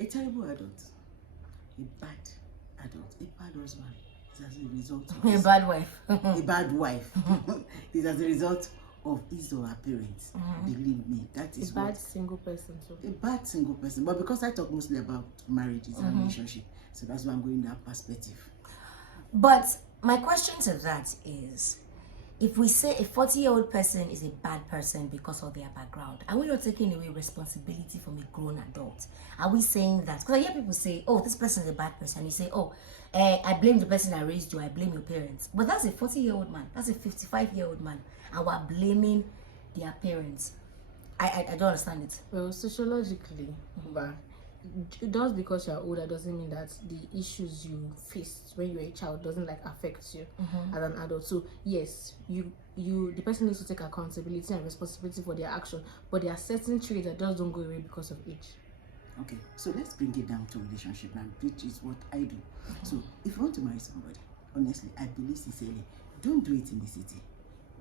A terrible adult, a bad adult, a bad husband is as a result of A bad wife. a bad wife is as a result of his or her parents. Believe me, that is A bad single person too. a bad single person. But because I talk mostly about marriages and relationship, so that's why I'm going that perspective. But my question to that is, if we say a 40-year-old person is a bad person because of their background, are we not taking away responsibility from a grown adult? Are we saying that? Because I hear people say, oh, this person is a bad person. You say, oh, I blame the person that raised you. I blame your parents. But that's a 40-year-old man. That's a 55-year-old man. And we're blaming their parents. I don't understand it. Well, sociologically, but just because you're older doesn't mean that the issues you faced when you were a child doesn't like affect you as an adult. So yes, the person needs to take accountability and responsibility for their action, but there are certain traits that just don't go away because of age. Okay, so let's bring it down to relationship now, which is what I do. So if you want to marry somebody, honestly, I believe sincerely, don't do it in the city.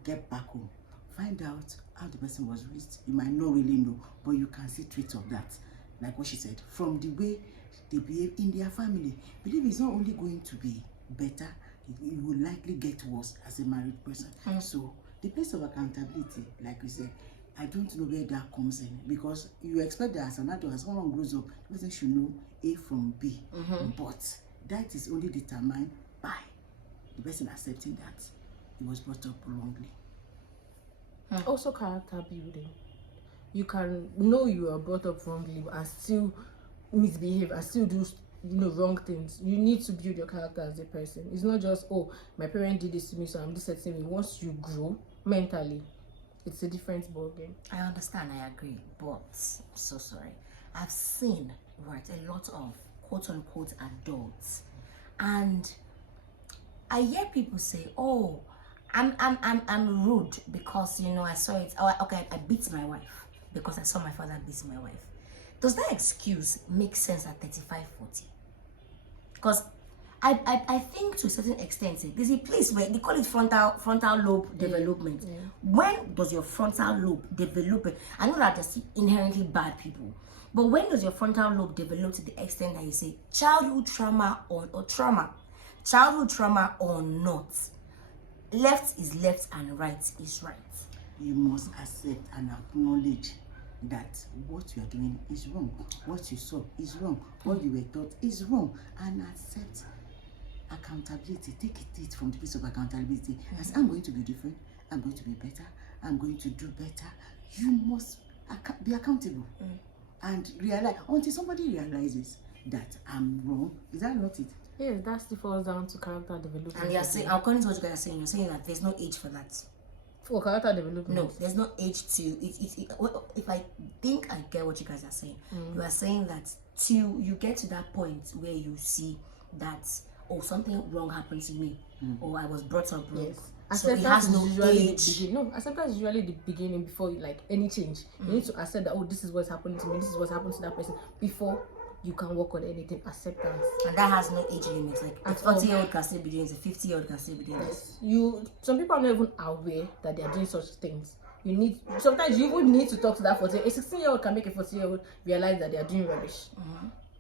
Get back home, find out how the person was raised. You might not really know, but you can see traits of that. Like what she said, from the way they behave in their family. Believe it's not only going to be better, it will likely get worse as a married person. So the place of accountability, like we said, I don't know where that comes in, because you expect that as an adult, as someone grows up, the person should know A from B. But that is only determined by the person accepting that he was brought up wrongly. Also, character building. You can know you are brought up wrongly and still misbehave and still do wrong things. You need to build your character as a person. It's not just, oh, my parent did this to me, so I'm this certain way. Once you grow mentally, it's a different ballgame. I understand, I agree, but I'm so sorry. I've seen a lot of quote unquote adults, and I hear people say, oh, I'm rude because I saw it. Oh, okay, I beat my wife because I saw my father beat my wife. Does that excuse make sense at 35, 40? Because I think to a certain extent, there's a place where they call it frontal lobe development. When does your frontal lobe develop? I know that there's inherently bad people, but when does your frontal lobe develop to the extent that you say childhood trauma or childhood trauma or not? Left is left and right is right. You must accept and acknowledge that what you are doing is wrong, what you saw is wrong, what you were taught is wrong, and accept accountability. Take it from the place of accountability. As I'm going to be different, I'm going to be better, I'm going to do better. You must be accountable and realize, until somebody realizes that I'm wrong. Is that not it? Yes, that still falls down to character development. And you're saying, according to what you guys are saying, you're saying that there's no age for that. For character development? No, there's no age to it. If I think I get what you guys are saying, you are saying that till you get to that point where you see that, oh, something wrong happened to me, or I was brought up wrong. Yes. So it has no age. No, acceptance is usually the beginning before like any change. You need to accept that, oh, this is what's happening to me, this is what's happened to that person before you can work on anything. Acceptance. And that has no age limit. Like a 40-year-old can still be doing it, a 50-year-old can still be doing it. Some people are not even aware that they are doing such things. Sometimes you even need to talk to that 40. A 16-year-old can make a 40-year-old realize that they are doing rubbish.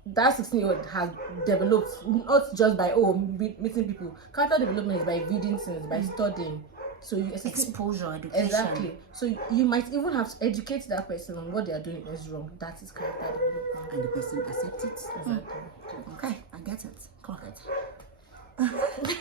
That 16-year-old has developed, not just by meeting people. Character development is by reading things, by studying. So exposure, education. Exactly. So you might even have to educate that person on what they are doing is wrong. That is character development. And the person accepts it. Exactly. Okay, I get it. Clock it.